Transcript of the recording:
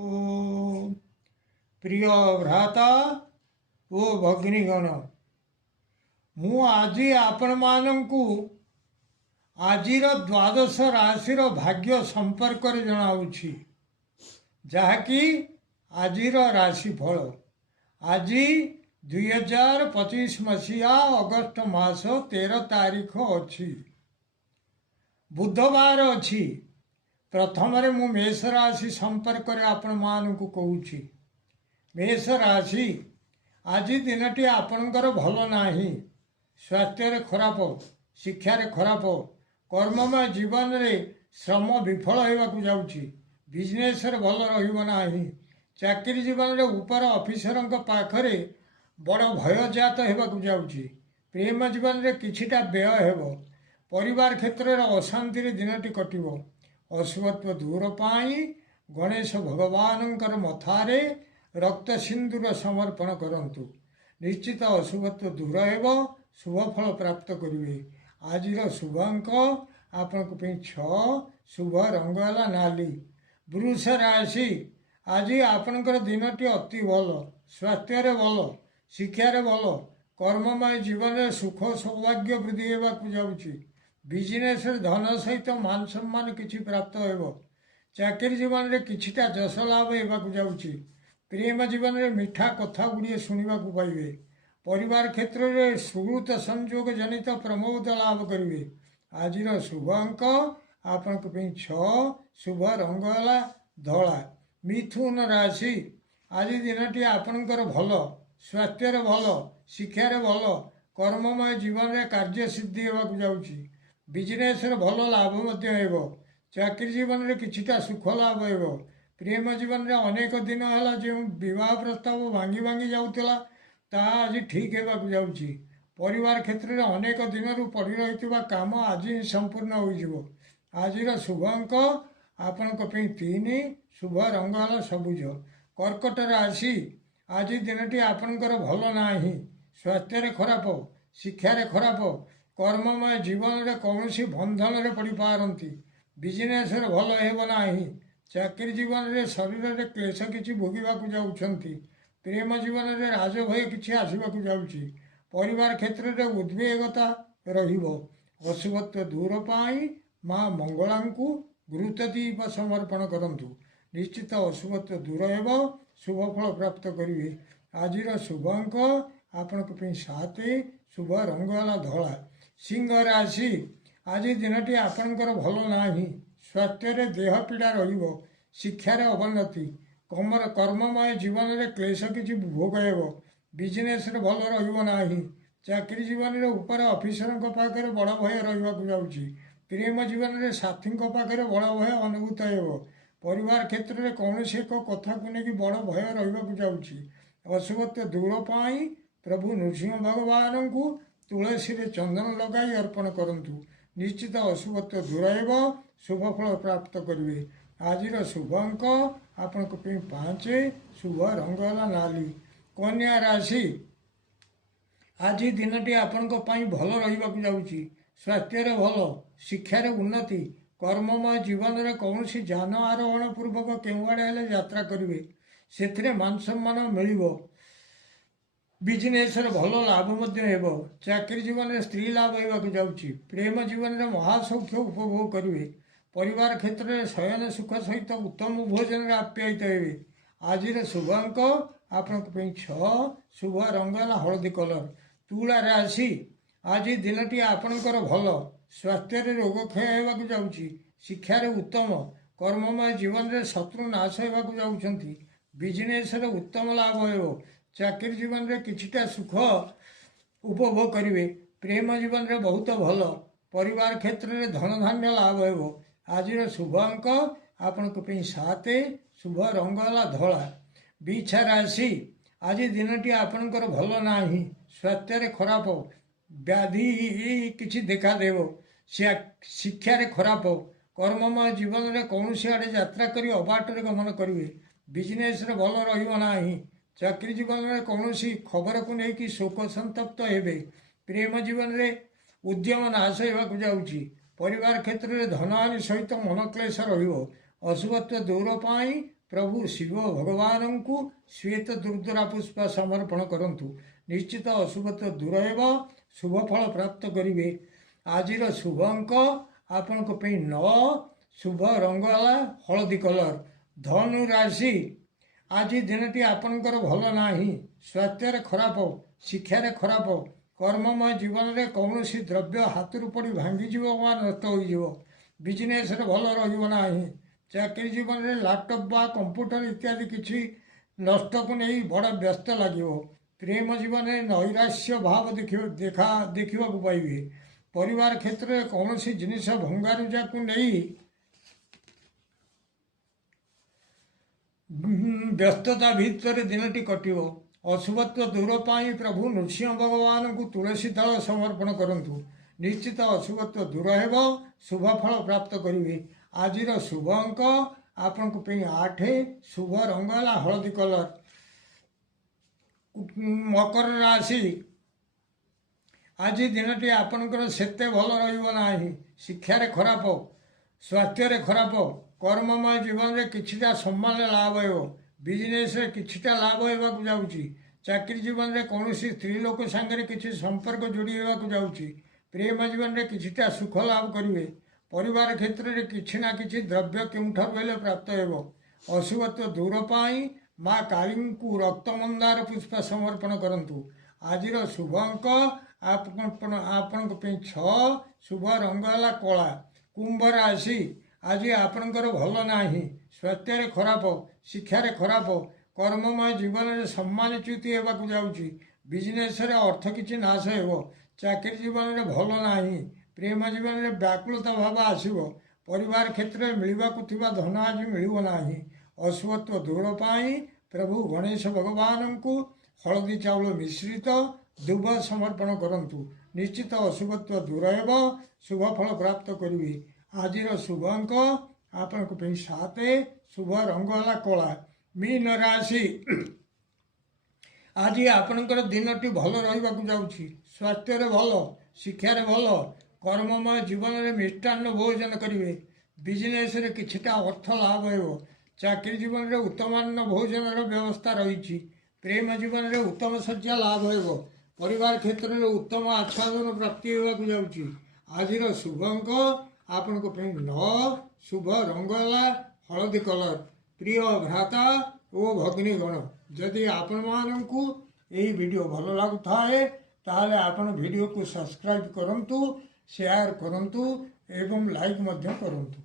ओ प्रिय भ्राता ओ भगिनीगण मु आज आपण मानंकु आजिर द्वादश राशि भाग्य संपर्क जनाऊँगी जहाँकि आजिर राशिफल आज 2025 मसीहा अगस्ट मास 13 तारीख अच्छी बुधवार अच्छी प्रथम मु मेष राशि संपर्क आपण मानू कहूँ मेष राशि आज दिनटी आपणकर भल नाही स्वास्थ्य खराब शिक्षार खराब कर्ममय जीवन रे श्रम विफल होगा जाऊँगी बिजनेस भल रहा चाकरी जीवन रे ऊपर ऑफिसर पाखरे बड़ भयजात होगा जाऊँगी प्रेम जीवन रे किछिटा व्यय हो परिवार क्षेत्र में अशांति दिनटी कटिबो अशुभत्व दूर पाई गणेश भगवान मथारे रक्त सिंदूर समर्पण करंतु निश्चित अशुभत्व दूर हो शुभफल प्राप्त करेंगे आज शुभ अंक आपण 6 शुभ रंग है नाली वृष राशि आज आपणकर दिनटी अति भल स्वास्थ्य भल शिक्षार भल कर्ममय जीवन में सुख सौभाग्य वृद्धि होगा जाऊँगी बिजनेस धन सहित मान सम्मान किछि प्राप्त हो चाकरी जीवन में किछिटा जश लाभ होगा जाऊँगी प्रेम जीवन में मीठा कथा गुड़िए शुणा पाइबे परिवार क्षेत्र में सुहृत संयोग जनित प्रमोद लाभ करेंगे आज शुभ अंक आपण 6 शुभ रंग है धला मिथुन राशि आज दिनटी आपणकर भल स्वास्थ्य भल शिक्षार भल कर्ममय जीवन में कार्य सिद्धि होगा जाऊँगी बिजनेस भल लाभ हो चाकरी जीवन में किछिटा सुख लाभ हो प्रेम जीवन में अनेक दिन है जो विवाह प्रस्ताव भांगी भांगी जाऊला ता आज ठीक होगा जाऊँगी परिवार क्षेत्र में अनेक दिन पड़ रही काम आज ही संपूर्ण हो आज शुभ अंक आपण 3 शुभ रंग है सबुज कर्कट राशि आज दिनटी आपणकर भल नाही स्वास्थ्य खराब शिक्षार खराब कर्ममय जीवन में कौन बंधन में पड़ पारती बिजनेस भल होना चाकरी जीवन में शरीर में क्लेश किसी भोगवाक जाऊँगी प्रेम जीवन में राजभय किसी आसवाक जाऊँगी परिवार क्षेत्र में उद्वेगता रशुभत्व दूर पाई माँ मंगला गुरुत्वदीप समर्पण करंतु निश्चित अशुभत्व दूर हो शुभफल प्राप्त करेंगे आज शुभ अंक आपण 7 शुभ रंग है धला सिंह राशि आज दिनटी आपणकर भल नाही स्वास्थ्य देह पीड़ा शिक्षार अवनति कर्ममय जीवन में क्लेश किसी भोग हो बिजनेस भल रहा चाकरी जीवन में ऊपर ऑफिसर पाखे बड़ भय रहा जाऊँगी प्रेम जीवन में साथी पाखे बड़ भय अनुभूत हो परिवार क्षेत्र में कौन एक कथा को लेकिन बड़ भय रहा जाऊँगी अशुभत्व दूर पाई प्रभु नृसिंह भगवान को तुलसी चंदन लगाई अर्पण करंतु निश्चित अशुभत्व दूर हो शुभफल प्राप्त करेंगे आज शुभ अंक आपण 5 शुभ रंग है नाली कन्या राशि आज दिनटी आपण भल रहा जाऊँगी स्वास्थ्य भल शिक्षार उन्नति कर्ममय जीवन में कौन जान आरोहण पूर्वक केउआड़े यात्रा करेंगे से मान सम्मान मिल बिजनेस भल लाभ हो चाकरी जीवन में स्त्री लाभ होगा जाऊँगी प्रेम जीवन में महासौख्य उपभोग करेंगे परिवार क्षेत्र में शयन सुख सहित उत्तम भोजन आप्यायित हे आज शुभ अंक आपण 6 शुभ रंग है हलदी कलर तुला राशि आज दिनटी आपणकर भल स्वास्थ्य रोग क्षय होगा जाऊँगी शिक्षार उत्तम कर्ममय जीवन में शत्रु नाश होगा जाऊँगी बिजनेस उत्तम लाभ हो चाकरी जीवन में किछिटा सुख उपभोग करेंगे प्रेम जीवन में बहुत भल परिवार क्षेत्र में धन धान्य लाभ हो आज शुभ अंक आपण 7 शुभ रंग है धला बिछा राशि आज दिनटी आपणकर भल नाही स्वास्थ्य खराब व्याधि किसी देखा देव शिक्षार खराब कर्ममय जीवन में कौन आड़े यात्रा कर अबाटर गमन करेंगे बिजनेस भल रहा चाकरी जीवन में कौन खबर को लेकिन शोक संतप्त हे प्रेम जीवन में उद्यम नाश होगा जाऊँगी परिवार क्षेत्र में धनहानि सहित मन क्लेश रहिबो अशुभत्व दूर पाई प्रभु शिव भगवान को श्वेत दुर्दरा पुष्प समर्पण करंतु निश्चित अशुभत्व दूर हेब शुभ फल प्राप्त करेंगे। आज शुभ अंक आपण 9 शुभ रंग है हलदी कलर। धनु राशि आज दिनटी आपणकर भल नाही स्वास्थ्य खराब शिक्षा खराब कर्ममय जीवन में कौन द्रव्य हाथ पड़ी भांगी नष्ट हो बिजनेस भल रहा चाकरी जीवन में लैपटॉप बा कंप्यूटर इत्यादि किसी नष्ट को नहीं बड़ व्यस्त लगे। प्रेम जीवन में नैराश्य भाव देखा पाइबे। परिवार क्षेत्र में कौन सी जिनिस भंगारुजा को नहीं व्यस्तता भितर दिनटी कटिव। अशुभत्व दूर पाई प्रभु नृसिंह भगवान को तुलसी दल समर्पण करंतु निश्चित अशुभत्व दूर हेब शुभ फल प्राप्त करेंगे। आज शुभ अंक आपण 8 शुभ रंग है हलदी कलर। मकर राशि आज दिनटी आपणकर सेते भल रहा शिक्षा खराब स्वास्थ्य खराब कर्ममय जीवन में किछिटा सम्मान लाभ हो बिजनेस किछिटा लाभ होगा जाऊँगी। चाकरी जीवन में कौन स्त्री लोक सांगे किसी संपर्क जोड़ी होगा जाऊँगी। प्रेम जीवन में किछिटा सुख लाभ करेंगे। परिवार क्षेत्र में किसी ना कि द्रव्य केउठार हेले प्राप्त हो। अशुभत्व दूर पाई माँ काली को रक्त मंदार पुष्प समर्पण करंतु आज शुभ अंक आपण 6 शुभ रंग है कला। कुंभ राशि आज आपणकर भल नाही स्वास्थ्य खराब शिक्षा खराब कर्ममय जीवन में सम्मानच्युति होगा जाऊँगी। बिजनेस अर्थ किसी नाश हो चाकरी जीवन में भल नाही प्रेम जीवन में व्याकुलता भाव आसो। परिवार क्षेत्र में मिलवा धन आज मिलना। अशुभत्व दूर पाई प्रभु गणेश भगवान को हलदी चाउल मिश्रित दुब समर्पण करंतु निश्चित अशुभत्व दूर हेब शुभ फल प्राप्त करेंगे। आज शुभ अंक आपण 7 शुभ रंग है कला। मीन राशि आज आपणकर दिनटी भल रहा जाऊँगी। स्वास्थ्य भल शिक्षा भल कर्ममय जीवन में मिष्टान्न भोजन करेंगे। बिजनेस किछिटा अर्थ लाभ हो चाकरी जीवन में उत्तम भोजन व्यवस्था रही। प्रेम जीवन में उत्तम शଯ୍या लाभ हो परिवार क्षेत्र में उत्तम आच्छादन प्राप्ति होगा जाऊँगी। आज शुभ अंक आपण 9 शुभ रंग है हलदी कलर। प्रिय भ्राता ओ भगिनीगण जदि आपण मानू यही वीडियो भल लगुता है ताहले आपण वीडियो को सब्सक्राइब करंतु शेयर करंतु एवं लाइक मध्य करंतु।